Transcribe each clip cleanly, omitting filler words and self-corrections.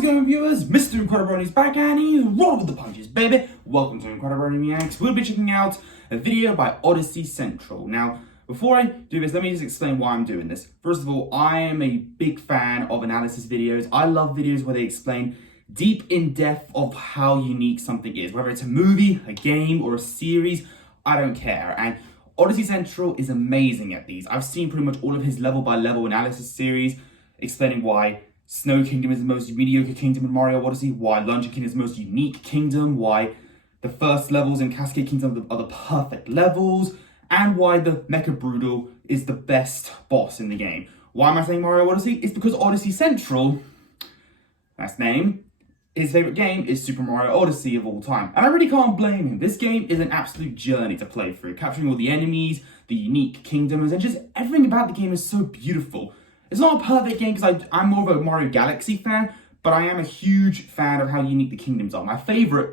How's it going, viewers? Mr. Incredibrony's back and he's rolling with the punches, baby. Welcome to Incredibrony Reacts. We'll be checking out a video by Odyssey Central. Now, before I do this, let me just explain why I'm doing this. First of all, I am a big fan of analysis videos. I love videos where they explain deep in depth of how unique something is. Whether it's a movie, a game, or a series, I don't care. And Odyssey Central is amazing at these. I've seen pretty much all of his level by level analysis series explaining why Snow Kingdom is the most mediocre kingdom in Mario Odyssey, why Luncheon Kingdom is the most unique kingdom, why the first levels in Cascade Kingdom are the perfect levels, and why the Mecha Broodal is the best boss in the game. Why am I saying Mario Odyssey? It's because Odyssey Central, that's name, his favourite game is Super Mario Odyssey of all time. And I really can't blame him. This game is an absolute journey to play through, capturing all the enemies, the unique kingdoms, and just everything about the game is so beautiful. It's not a perfect game because I'm more of a Mario Galaxy fan, but I am a huge fan of how unique the kingdoms are. My favourite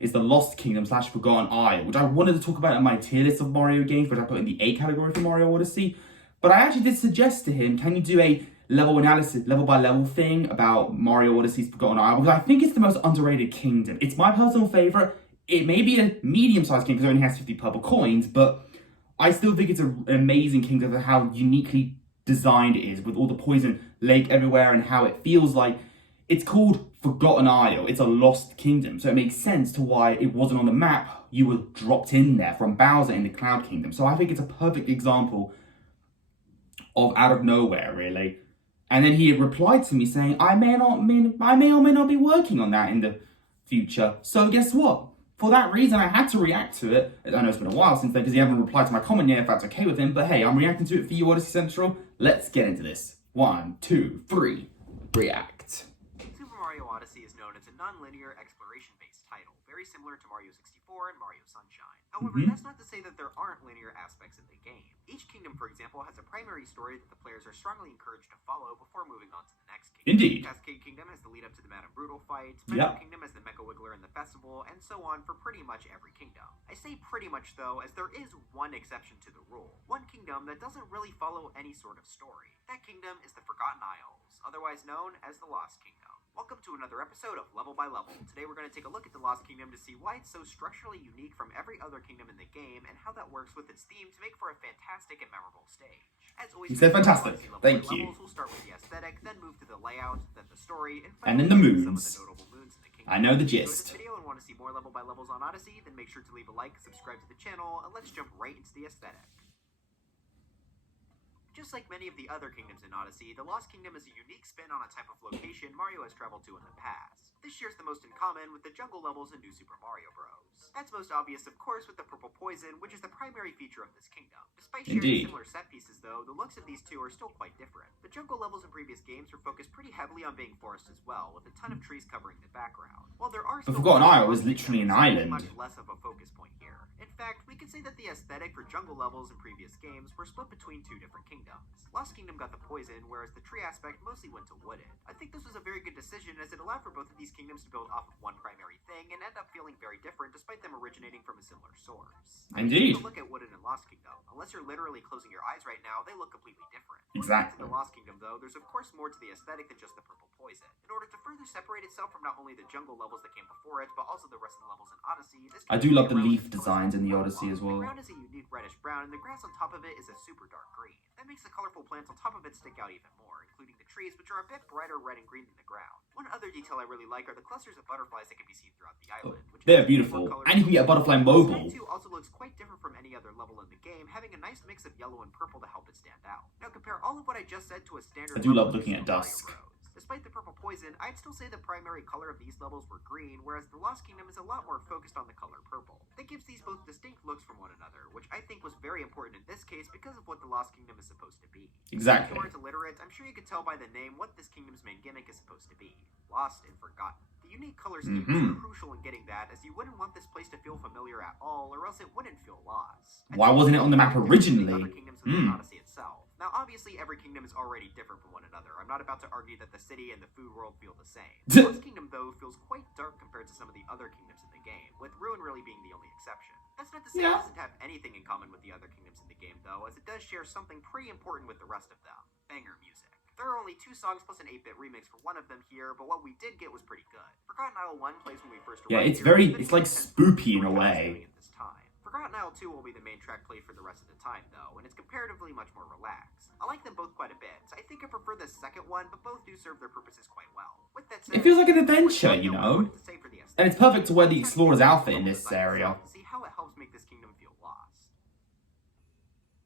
is the Lost Kingdom / Forgotten Isle, which I wanted to talk about in my tier list of Mario games, which I put in the A category for Mario Odyssey. But I actually did suggest to him, can you do a level analysis, level by level thing about Mario Odyssey's Forgotten Isle? Because I think it's the most underrated kingdom. It's my personal favourite. It may be a medium-sized kingdom because it only has 50 purple coins, but I still think it's an amazing kingdom of how uniquely designed it is, with all the poison lake everywhere and how it feels like it's called Forgotten Isle. It's a lost kingdom, so it makes sense to why it wasn't on the map. You were dropped in there from Bowser in the Cloud Kingdom. So I think it's a perfect example of out of nowhere, really. And then he replied to me saying, I may or may not be working on that in the future. So guess what? For that reason, I had to react to it. I know it's been a while since then because he hasn't replied to my comment yet, if that's okay with him. But hey, I'm reacting to it for you, Odyssey Central. Let's get into this. 1, 2, 3, react. Super Mario Odyssey is known as a non-linear exploration-based title, very similar to Mario 64 and Mario Sunshine. However, that's not to say that there aren't linear aspects in the game. Each kingdom, for example, has a primary story that the players are strongly encouraged to follow before moving on to the next kingdom. Indeed. Cascade Kingdom has the lead up to the Madame Broodal fight, Mecha Kingdom has the Mecha Wiggler and the festival, and so on for pretty much every kingdom. I say pretty much though, as there is one exception to the rule. One kingdom that doesn't really follow any sort of story. That kingdom is the Forgotten Isles, otherwise known as the Lost Kingdom. Welcome to another episode of Level by Level. Today we're going to take a look at the Lost Kingdom to see why it's so structurally unique from every other kingdom in the game and how that works with its theme to make for a fantastic and memorable stage. As always, he said fantastic. Thank you. We'll start with the aesthetic, then move to the layout, then the story, and then the moons. Some of the notable moons in the kingdom. I know the If you gist. enjoyed this video and want to see more Level by Levels on Odyssey, then make sure to leave a like, subscribe to the channel, and let's jump right into the aesthetic. Just like many of the other kingdoms in Odyssey, the Lost Kingdom is a unique spin on a type of location Mario has traveled to in the past. This shares the most in common with the jungle levels in New Super Mario Bros. That's most obvious, of course, with the purple poison, which is the primary feature of this kingdom. Despite sharing similar set pieces, though, the looks of these two are still quite different. The jungle levels in previous games were focused pretty heavily on being forest as well, with a ton of trees covering the background. While there are The Forgotten Isle was literally an island. Much less of a focus point here. In fact, we could say that the aesthetic for jungle levels in previous games were split between two different kingdoms. Lost Kingdom got the poison, whereas the tree aspect mostly went to wooded. I think this was a very good decision as it allowed for both of these kingdoms to build off of one primary thing and end up feeling very different despite them originating from a similar source. Indeed. Take a look at wooded and Lost Kingdom. Unless you're literally closing your eyes right now, they look completely different. Exactly. In the Lost Kingdom, though, there's of course more to the aesthetic than just the purple poison. In order to further separate itself from not only the jungle levels that came before it, but also the rest of the levels in Odyssey, I do love the leaf designs in the Odyssey as well. The ground is a unique reddish brown, and the grass on top of it is a super dark green. That makes the colorful plants on top of it stick out even more, including the trees, which are a bit brighter red and green than the ground. One other detail I really like are the clusters of butterflies that can be seen throughout the island. They're beautiful, and you can get a butterfly mobile. It also looks quite different from any other level in the game, having a nice mix of yellow and purple to help it stand out. Now compare all of what I just said to a standard. I do love looking at dusk. Despite the purple poison, I'd still say the primary color of these levels were green, whereas the Lost Kingdom is a lot more focused on the color purple. That gives these both distinct looks from one another, which I think was very important in this case because of what the Lost Kingdom is supposed to be. Exactly. If you aren't illiterate, I'm sure you could tell by the name what this kingdom's main gimmick is supposed to be. Lost and forgotten. The unique color scheme is crucial in getting that, as you wouldn't want this place to feel familiar at all, or else it wouldn't feel lost. Why wasn't it on the map originally? Other kingdoms in the Odyssey itself. Now, obviously, every kingdom is already different from one another. I'm not about to argue that the city and the food world feel the same. The Lost Kingdom, though, feels quite dark compared to some of the other kingdoms in the game, with Ruin really being the only exception. That's not to say it doesn't have anything in common with the other kingdoms in the game, though, as it does share something pretty important with the rest of them. Banger music. There are only 2 songs plus an 8-bit remix for one of them here, but what we did get was pretty good. Forgotten Isle 1 plays when we first Yeah, arrive it's here, very, but it's like tends to spoopy in a story way. at this time. Forgotten Isle 2 will be the main track played for the rest of the time, though, and it's comparatively much more relaxed. I like them both quite a bit. I think I prefer the second one, but both do serve their purposes quite well. With that said, It feels like an adventure, you know? And it's perfect to wear the explorer's outfit in this area. See how it helps make this kingdom feel lost.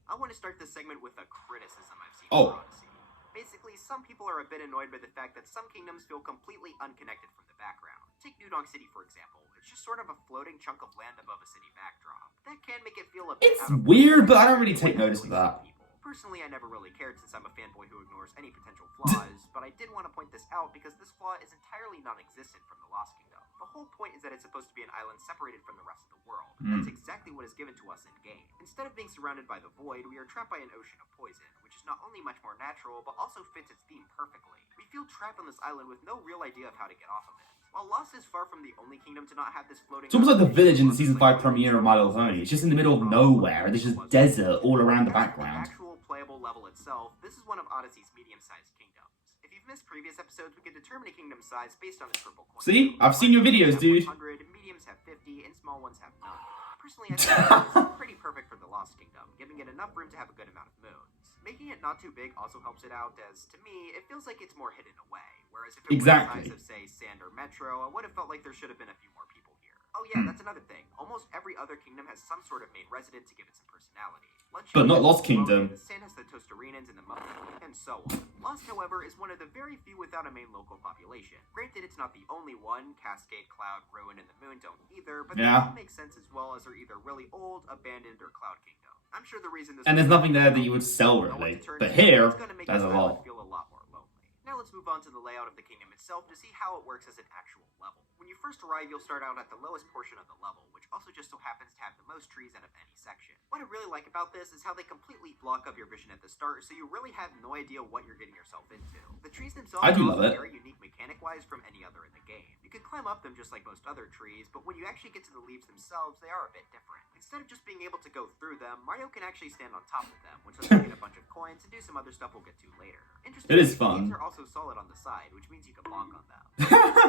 I want to start this segment with a criticism I've seen for Odyssey. Basically, some people are a bit annoyed by the fact that some kingdoms feel completely unconnected from the background. Take New Donk City, for example. It's just sort of a floating chunk of land above a city backdrop. That can make it feel a bit It's out of weird, place, but I don't really take notice of that. Personally, I never really cared since I'm a fanboy who ignores any potential flaws, but I did want to point this out because this flaw is entirely non-existent from the Lost Kingdom. The whole point is that it's supposed to be an island separated from the rest of the world. That's exactly what is given to us in-game. Instead of being surrounded by the void, we are trapped by an ocean of poison, which is not only much more natural, but also fits its theme perfectly. We feel trapped on this island with no real idea of how to get off of it. While Lost is far from the only kingdom to not have this floating... It's almost like the village in the Season 5 premiere of My Little Pony. It's just in the middle of nowhere, there's just desert all around the background. The actual playable level itself, this is one of Odyssey's medium-sized kingdoms. If you've missed previous episodes, we can determine a kingdom size based on its purple coin. See? I've seen your videos, dude. 100, mediums have 50, and small ones have none. Personally, I think this is pretty perfect for the Lost Kingdom, giving it enough room to have a good amount of moons. Making it not too big also helps it out, as, to me, it feels like it's more hidden away. Whereas if it were the size of, say, Sand or Metro, I would have felt like there should have been a few more people here. Oh yeah, that's another thing. Almost every other kingdom has some sort of main resident to give it some personality. But not Lost Kingdom. Sand has the Toastarinans and the and so on. Lost, however, is one of the very few without a main local population. Granted, it's not the only one. Cascade, Cloud, Ruin, and the Moon don't either, but they all make sense as well, as they're either really old, abandoned, or Cloud Kingdom. I'm sure the reason this... And there's nothing there that you would sell, really. But here, there's a lot. Feel a lot more lonely. Now let's move on to the layout of the kingdom itself to see how it works as an actual level. When you first arrive, you'll start out at the lowest portion of the level, which also just so happens to have the most trees out of any section. What I really like about this is how they completely block up your vision at the start, so you really have no idea what you're getting yourself into. The trees themselves are also very unique mechanic-wise from any other in the game. You can climb up them just like most other trees, but when you actually get to the leaves themselves, they are a bit different. Instead of just being able to go through them, Mario can actually stand on top of them, which lets you get a bunch of coins and do some other stuff we'll get to later. It is fun. The leaves are also solid on the side, which means you can bonk on them.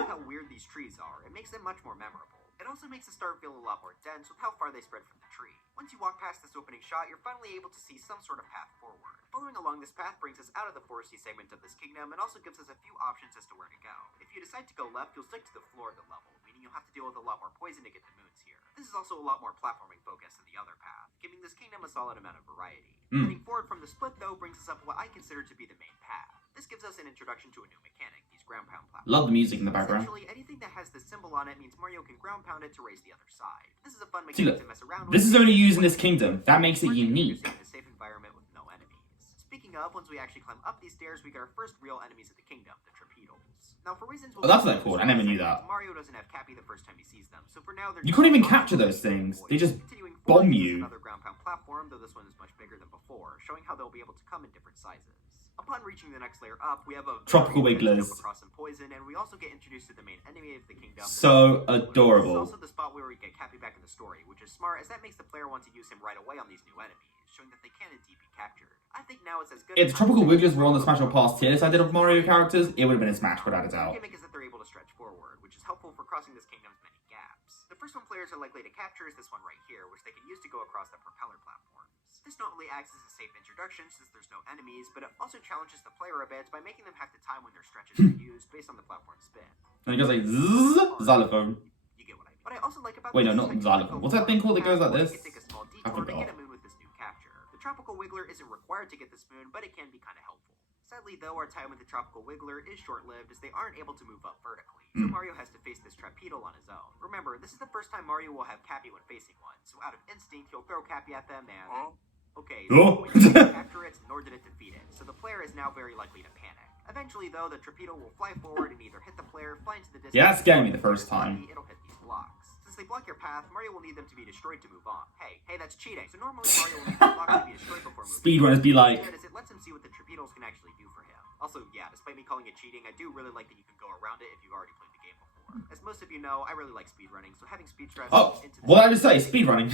How weird these trees are, it makes them much more memorable. It also makes the start feel a lot more dense with how far they spread from the tree. Once you walk past this opening shot, you're finally able to see some sort of path forward. Following along this path brings us out of the foresty segment of this kingdom and also gives us a few options as to where to go. If you decide to go left, you'll stick to the floor of the level, meaning you'll have to deal with a lot more poison to get to moons here. This is also a lot more platforming focused than the other path, giving this kingdom a solid amount of variety. Heading forward from the split, though, brings us up what I consider to be the main path. This gives us an introduction to a new mechanic, these ground pound platforms. Love the music in the background. Essentially, anything that has this symbol on it means Mario can ground pound it to raise the other side. This is a fun mechanic to mess around with. This is only used in this kingdom. That makes it unique. In a safe environment with no enemies. Speaking of, once we actually climb up these stairs, we get our first real enemies of the kingdom, the Trapedals. Now, for reasons that's not cool. I never knew that. Mario doesn't have Cappy the first time he sees them, so for now they're... You couldn't even capture those things. They just bomb you. Another ground pound platform, though this one is much bigger than before, showing how they'll be able to come in different sizes. Upon reaching the next layer up, we have a tropical wigglers. Across some poison, and we also get introduced to the main enemy of the kingdom. So adorable. This is also the spot where we get Cappy back in the story, which is smart, as that makes the player want to use him right away on these new enemies, showing that they can indeed be captured. I think now it's as good. If the tropical wigglers were on the Smash or Pass tier list I did of Mario characters, it would have been a Smash without a doubt. The gimmick is that they're able to stretch forward, which is helpful for crossing this kingdom's many gaps. The first one players are likely to capture is this one right here, which they can use to go across the propeller platforms. This not only acts as a safe introduction since there's no enemies, but it also challenges the player a bit by making them have to time when their stretches are used based on the platform spin. And it goes like zzz, xylophone. You get what I mean. What I also like about Wait, no, not xylophone. What's that thing called that goes like this? You can take a small detour to get a moon with this new capture. The Tropical Wiggler isn't required to get this moon, but it can be kind of helpful. Sadly, though, our time with the Tropical Wiggler is short-lived as they aren't able to move up vertically, so Mario has to face this Trapedal on his own. Remember, this is the first time Mario will have Cappy when facing one, so out of instinct, he'll throw Cappy at them and... Okay, so it didn't capture it, nor did it defeat it, so the player is now very likely to panic. Eventually, though, the Trapedal will fly forward and either hit the player, fly into the distance... Yeah, that scared me the first time. It'll hit these blocks. Since they block your path, Mario will need them to be destroyed to move on. Hey, that's cheating. So normally Mario will need the blocks to be destroyed before moving. Speedrunners be like... As it lets him see what the Trapedals can actually do for him. Also, yeah, despite me calling it cheating, I do really like that you can go around it if you've already played the game before. As most of you know, I really like speedrunning, so having speed stress Oh, into the what did I just say? Speedrunning.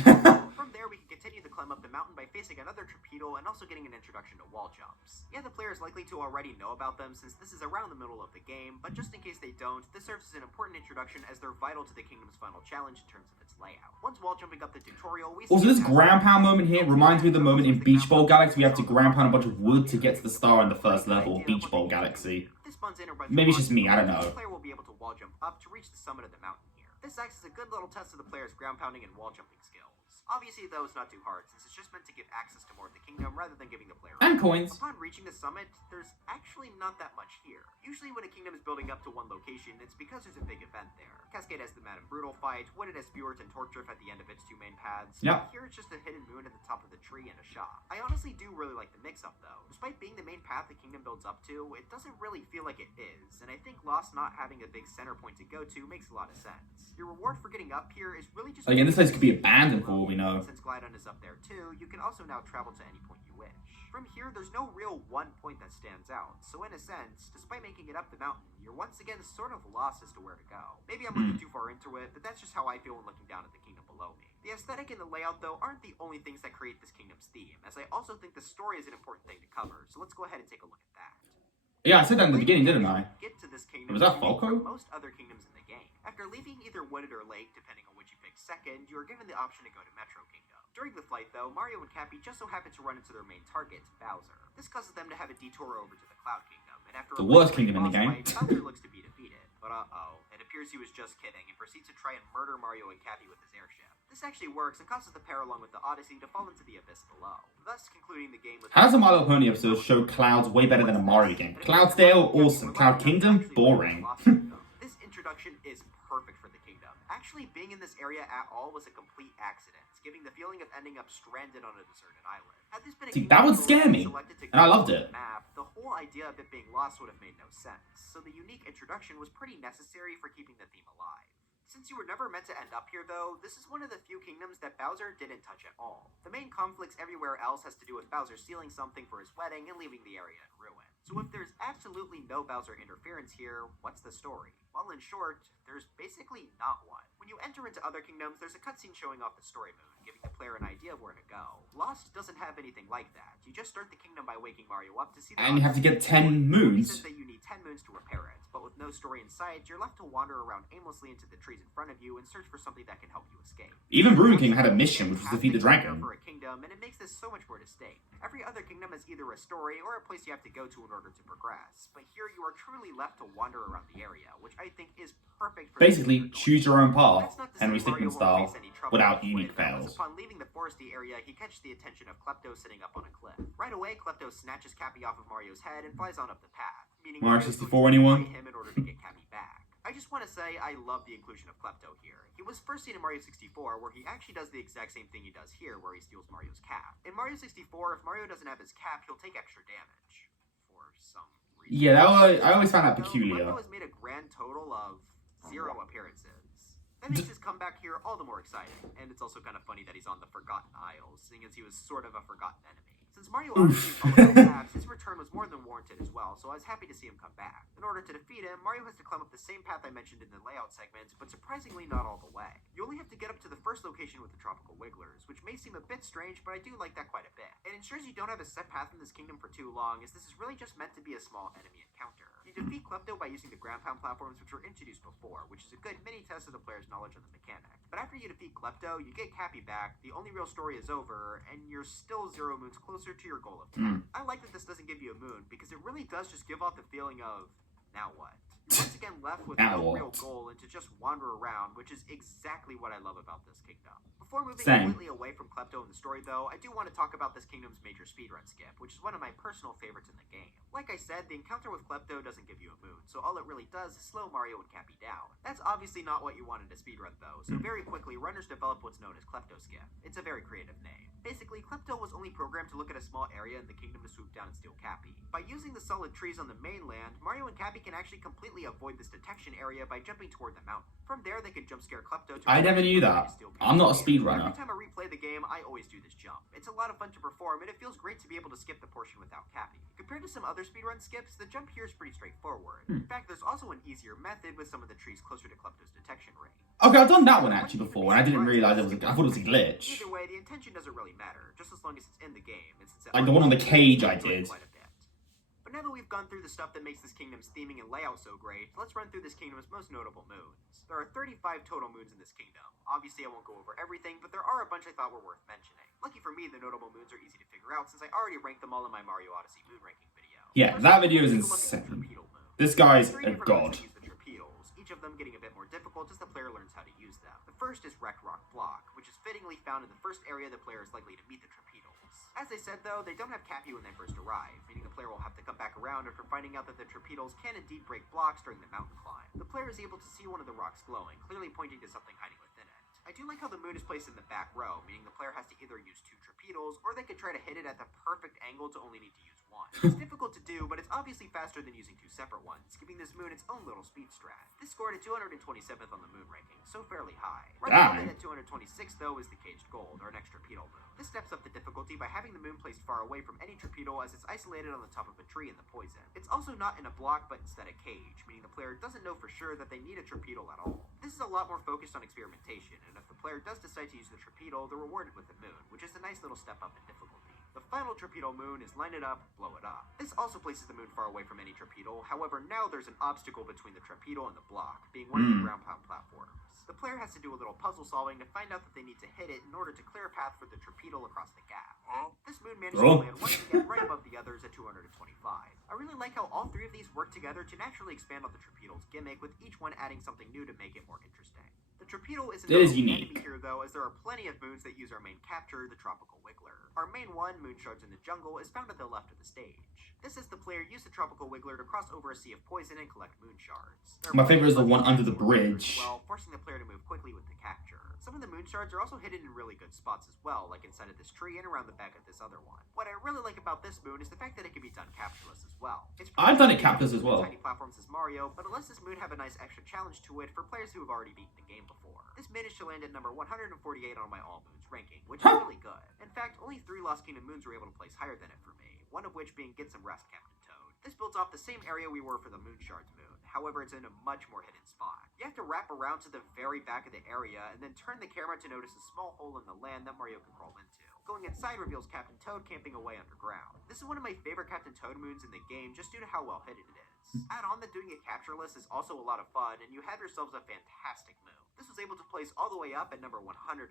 From there, we can continue to climb up the mountain by facing another Torpedo and also getting an introduction to wall jumps. Yeah, the player is likely to already know about them since this is around the middle of the game, but just in case they don't, this serves as an important introduction as they're vital to the kingdom's final challenge in terms of its layout. Once wall jumping up the tutorial, we Also, this ground pound moment here reminds me of the moment in Beach Bowl Galaxy. We have to ground pound a bunch of wood to get to the star in the first level, Beach Bowl Galaxy. Maybe it's just me, I don't know. The player will be able to wall jump up to reach the summit of the mountain here. This acts as a good little test of the player's ground pounding and wall jumping skills. Obviously, though, it's not too hard, since it's just meant to give access to more of the kingdom rather than giving the player and coins. Upon reaching the summit, there's actually not that much here. Usually when a kingdom is building up to one location, it's because there's a big event there. Cascade has the Madame Brutal fight, Wooded has Spewart and Tortdrift at the end of its two main paths. Yep. Here it's just a hidden moon at the top of the tree and a shop. I honestly do really like the mix-up, though. Despite being the main path the kingdom builds up to, it doesn't really feel like it is, and I think Lost not having a big center point to go to makes a lot of sense. Your reward for getting up here is really just... Again, this place could be abandoned for all we know. Since Glidon is up there too, you can also now travel to any point you wish. From here, there's no real one point that stands out, so in a sense, despite making it up the mountain, you're once again sort of lost as to where to go. Maybe I'm looking too far into it, but that's just how I feel when looking down at the kingdom below me. The aesthetic and the layout, though, aren't the only things that create this kingdom's theme, as I also think the story is an important thing to cover, so let's go ahead and take a look at that. Yeah, I said that in the beginning, didn't I? Get to this kingdom Was that Falco? most other kingdoms in the game. After leaving either Wooded or Lake, depending on which you pick second, you are given the option to go to Metro Kingdom. During the flight, though, Mario and Cappy just so happen to run into their main target, Bowser. This causes them to have a detour over to the Cloud Kingdom, and after the worst kingdom in the game. Bowser looks to be defeated. But it appears he was just kidding, and proceeds to try and murder Mario and Cappy with his airship. This actually works and causes the pair along with the Odyssey to fall into the abyss below, thus concluding the game with... How does a My Little Pony episode show Clouds way better than a Mario game? Cloudsdale, awesome. Cloud Kingdom, boring. This introduction is perfect for the kingdom. Actually, being in this area at all was a complete accident, giving the feeling of ending up stranded on a deserted island. Had this been a See, that would scare me, and I loved it. Map, the whole idea of it being lost would have made no sense, so the unique introduction was pretty necessary for keeping the theme alive. Since you were never meant to end up here, though, this is one of the few kingdoms that Bowser didn't touch at all. The main conflicts everywhere else has to do with Bowser stealing something for his wedding and leaving the area in ruin. So if there's absolutely no Bowser interference here, what's the story? Well, in short, there's basically not one. When you enter into other kingdoms, there's a cutscene showing off the story moon, giving the player an idea of where to go. Lost doesn't have anything like that. You just start the kingdom by waking Mario up to see the... And you have to get 10 moons. Says that you need 10 moons to repair it, but with no story in sight, you're left to wander around aimlessly into the trees in front of you and search for something that can help you escape. Even Ruin King had a mission, which was defeat the dragon. For a kingdom, and it makes this so much more distinct. Every other kingdom has either a story or a place you have to go to in order to progress, but here you are truly left to wander around the area, which I think is perfect for... Basically, choose your own path, Henry Stickmin style, without unique fails. Upon leaving the foresty area, he catches the attention of Klepto sitting up on a cliff. Right away, Klepto snatches Cappy off of Mario's head and flies on up the path, meaning Mario 64 anyone? him in order to get Cappy back. I just want to say I love the inclusion of Klepto here. He was first seen in Mario 64, where he actually does the exact same thing he does here, where he steals Mario's cap. In Mario 64, if Mario doesn't have his cap, he'll take extra damage. For some reason. Yeah, I always found that peculiar. Klepto has made a grand total of 0 appearances. That makes his comeback here all the more exciting, and it's also kind of funny that he's on the Forgotten Isles, seeing as he was sort of a forgotten enemy. Since Mario Odyssey followed the paths, his return was more than warranted as well, so I was happy to see him come back. In order to defeat him, Mario has to climb up the same path I mentioned in the layout segment, but surprisingly not all the way. You only have to get up to the first location with the Tropical Wigglers, which may seem a bit strange, but I do like that quite a bit. It ensures you don't have a set path in this kingdom for too long, as this is really just meant to be a small enemy encounter. You defeat Klepto by using the ground pound platforms which were introduced before, which is a good mini test of the player's knowledge on the mechanic. But after you defeat Klepto, you get Cappy back, the only real story is over, and you're still 0 moons closer to your goal of 10. I like that this doesn't give you a moon, because it really does just give off the feeling of, now what? You're once again left with no real goal and to just wander around, which is exactly what I love about this kingdom. Before moving completely away from Klepto in the story, though, I do want to talk about this kingdom's major speedrun skip, which is one of my personal favorites in the game. Like I said, the encounter with Klepto doesn't give you a moon, so all it really does is slow Mario and Cappy down. That's obviously not what you wanted to speedrun, though, so very quickly, runners developed what's known as Klepto Skip. It's a very creative name. Basically, Klepto was only programmed to look at a small area in the kingdom to swoop down and steal Cappy. By using the solid trees on the mainland, Mario and Cappy can actually completely avoid this detection area by jumping toward the mountain. From there, they could jump scare Klepto to... I never knew that. I'm not a speedrunner. Every time I replay the game, I always do this jump. It's a lot of fun to perform, and it feels great to be able to skip the portion without capping. Compared to some other speedrun skips, the jump here is pretty straightforward. In fact, there's also an easier method with some of the trees closer to Klepto's detection ring. Okay, I've done that one actually before, and I didn't realize I thought it was a glitch. Either way, the intention doesn't really matter, just as long as it's in the game. Like the one on the cage I did. But now that we've gone through the stuff that makes this kingdom's theming and layout so great, let's run through this kingdom's most notable moons. There are 35 total moons in this kingdom. Obviously, I won't go over everything, but there are a bunch I thought were worth mentioning. Lucky for me, the notable moons are easy to figure out since I already ranked them all in my Mario Odyssey moon ranking video. Yeah, that video is insane. This guy's a god. Each of them getting a bit more difficult as the player learns how to use them. The first is Wreck Rock Block, which is fittingly found in the first area the player is likely to meet the Trapedals. As I said though, they don't have Cappy when they first arrive, meaning the player will have to come back around after finding out that the Trapedals can indeed break blocks during the mountain climb. The player is able to see one of the rocks glowing, clearly pointing to something hiding within it. I do like how the moon is placed in the back row, meaning the player has to either use 2 Trapedals, or they could try to hit it at the perfect angle to only need to use 1. It's difficult to do, but it's obviously faster than using 2 separate ones, giving this moon its own little speed strat. This scored at 227th on the moon ranking, so fairly high. Right above it at 226th though is the Caged Gold, or an extra Trapedal moon. This steps up the difficulty by having the moon placed far away from any Trapedal as it's isolated on the top of a tree in the poison. It's also not in a block but instead a cage, meaning the player doesn't know for sure that they need a Trapedal at all. This is a lot more focused on experimentation, and if the player does decide to use the Trapedal, they're rewarded with the moon, which is a nice little step up in difficulty. The final Trapedal moon is Line It Up, Blow It Up. This also places the moon far away from any Trapedal, however now there's an obstacle between the Trapedal and the block, being one of the ground pound platforms. The player has to do a little puzzle solving to find out that they need to hit it in order to clear a path for the Trapedal across the gap. This moon managed to land once again right above the others at 225. I really like how all 3 of these work together to naturally expand on the Trapedal's gimmick, with each one adding something new to make it more interesting. The Trapedal isn't an enemy here though, as there are plenty of moons that use our main capture, the Tropical Wiggler. Our main one, Moon Shards in the Jungle, is found at the left of the stage. This is the player use the Tropical Wiggler to cross over a sea of poison and collect moon shards. My favorite is the one under the bridge. Well, forcing the player to move quickly with the capture. Some of the moon shards are also hidden in really good spots as well, like inside of this tree and around the back of this other one. What I really like about this moon is the fact that it can be done captureless as well. I've done it captureless as well. Tiny platforms as Mario, but it lets this moon have a nice extra challenge to it for players who have already beaten the game before. This managed to land at number 148 on my All Moons ranking, which is really good. In fact, only 3 Lost Kingdom moons were able to place higher than it for me, one of which being Get Some Rest, Captain Toad. This builds off the same area we were for the Moon Shards moon, however it's in a much more hidden spot. You have to wrap around to the very back of the area and then turn the camera to notice a small hole in the land that Mario can crawl into. Going inside reveals Captain Toad camping away underground. This is one of my favorite Captain Toad moons in the game just due to how well hidden it is. Add on that doing it captureless is also a lot of fun, and you have yourselves a fantastic moon. This was able to place all the way up at number 108.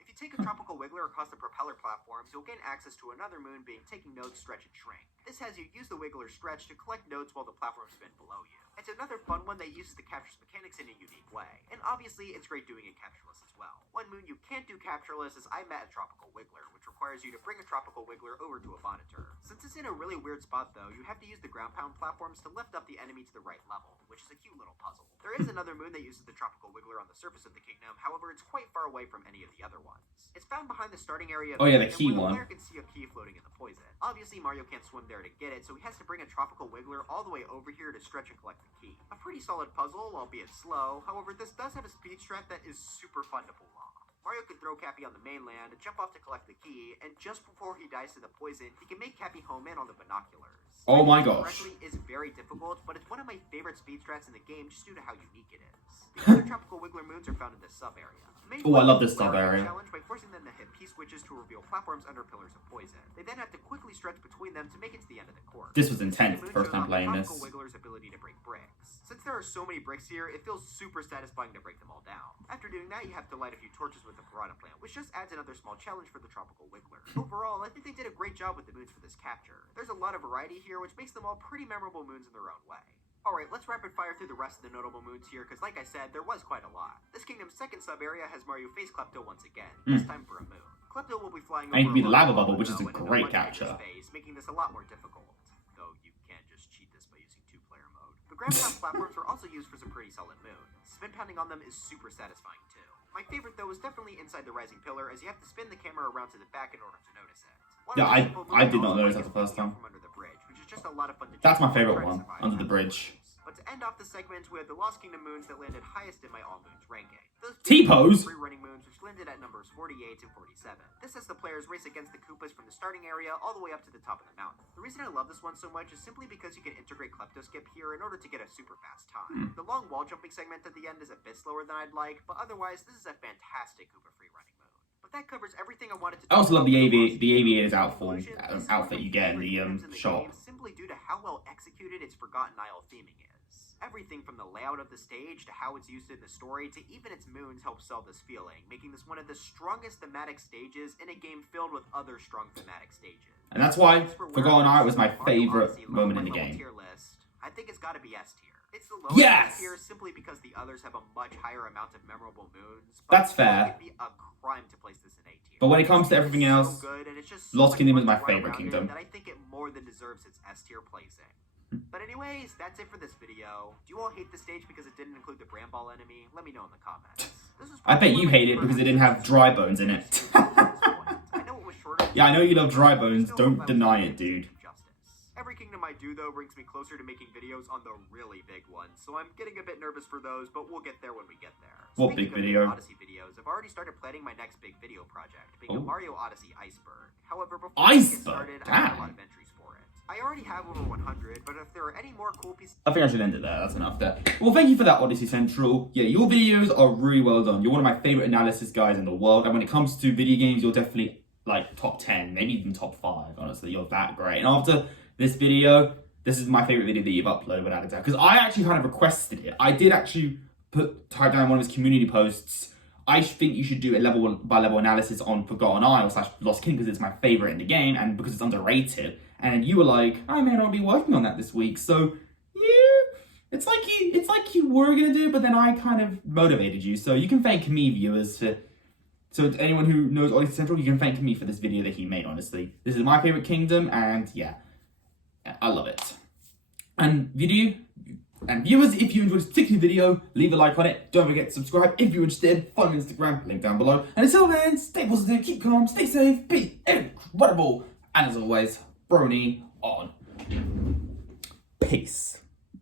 If you take a Tropical Wiggler across the propeller platforms, you'll gain access to another moon being Taking Notes, Stretch, and Shrink. This has you use the Wiggler's stretch to collect notes while the platforms spin below you. It's another fun one that uses the capture's mechanics in a unique way, and obviously it's great doing it captureless as well. One moon you can't do captureless is I Met a Tropical Wiggler, which requires you to bring a Tropical Wiggler over to a monitor. Since it's in a really weird spot though, you have to use the ground pound platforms to lift up the enemy to the right level, which is a cute little puzzle. There is another moon that uses the Tropical Wiggler on the surface of the kingdom, however it's quite far away from any of the other ones. It's found behind the starting area of the key one. The player can see a key floating in the poison. Obviously Mario can't swim there to get it, so he has to bring a Tropical Wiggler all the way over here to stretch and collect the key. A pretty solid puzzle, albeit slow, however this does have a speed strat that is super fun to pull off. Mario can throw Cappy on the mainland, jump off to collect the key, and just before he dies to the poison, he can make Cappy home in on the binoculars. Oh my gosh. Correctly is very difficult, but it's one of my favorite speed strats in the game just due to how unique it is. The other Tropical Wiggler moons are found in this sub-area. Oh, I love this sub-area. Challenge by forcing them to hit P-switches to reveal platforms under pillars of poison. They then have to quickly stretch between them to make it to the end of the course. This was intense the first time playing this. Tropical Wiggler's ability to break bricks. Since there are so many bricks here, it feels super satisfying to break them all down. After doing that, you have to light a few torches with the Piranha Plant, which just adds another small challenge for the Tropical Wiggler. Overall, I think they did a great job with the moons for this capture. There's a lot of variety here, which makes them all pretty memorable moons in their own way. Alright, let's rapid fire through the rest of the notable moons here, because like I said, there was quite a lot. This kingdom's second sub-area has Mario face Klepto once again, this time for a moon. Klepto will be flying over to be the lava bubble, which is a though, great capture. Space, making this a lot more difficult. Though you can't just cheat this by using 2-player mode. The ground pound platforms were also used for some pretty solid moons. Spin pounding on them is super satisfying too. My favorite though is definitely inside the rising pillar, as you have to spin the camera around to the back in order to notice it. I did not notice that the first time. From under the bridge, which is just a lot of fun to That's my favorite one, under the bridge. But But to end off the segment, we have the Lost Kingdom moons that landed highest in my All Moons ranking. Those T-pose? free running moons, which landed at numbers 48 and 47. This has the players race against the Koopas from the starting area all the way up to the top of the mountain. The reason I love this one so much is simply because you can integrate Kleptoskip here in order to get a super fast time. The long wall jumping segment at the end is a bit slower than I'd like, but otherwise this is a fantastic Koopa free running moon. But that covers everything I wanted to I also love the aviator's outfit outfit you get in the shop. Simply due to how well executed its Forgotten Isle theming is. Everything from the layout of the stage to how it's used in the story to even its moons help sell this feeling, making this one of the strongest thematic stages in a game filled with other strong thematic stages. And that's why Forgotten Isle was my favorite moment in the game. Tier list, I think it's got to be S tier. It's the lowest Yes! tier simply because the others have a much higher amount of memorable moons. That's fair. It'd be a crime to place this in A tier. But when it comes to everything It's else, so good, and it's just Lost so Kingdom much is my fun favorite around it kingdom. That I think it more than deserves its S tier placing. But anyways, that's it for this video. Do you all hate the stage because it didn't include the Bramball enemy? Let me know in the comments. I bet you hate it because it didn't have dry bones in it. I know it was shorter. Yeah, I know you love dry bones. Don't deny it, dude. Every kingdom I do, though, brings me closer to making videos on the really big ones, so I'm getting a bit nervous for those, but we'll get there when we get there. What big video? Odyssey videos, I've already started planning my next big video project, being a Mario Odyssey Iceberg. However, before I get started, I have a lot of entries for it. I already have over 100, but if there are any more cool pieces... I think I should end it there. That's enough there. Well, thank you for that, Odyssey Central. Yeah, your videos are really well done. You're one of my favorite analysis guys in the world, and when it comes to video games, you're definitely, like, top 10, maybe even top 5, honestly. You're that great. And after this video, this is my favorite video that you've uploaded without a doubt, because I actually kind of requested it. I did actually type down one of his community posts. I think you should do a level by level analysis on Forgotten Isle / Lost Kingdom because it's my favorite in the game and because it's underrated. And you were like, I may not be working on that this week. So yeah, it's like you were gonna do, but then I kind of motivated you. So you can thank me, viewers, for. So to anyone who knows Odyssey Central, you can thank me for this video that he made. Honestly, this is my favorite kingdom, and yeah. I love it. And viewers, if you enjoyed this particular video, leave a like on it. Don't forget to subscribe if you're interested. Follow me on Instagram, link down below. And until then, stay positive, keep calm, stay safe, be incredible. And as always, Brony on. Peace.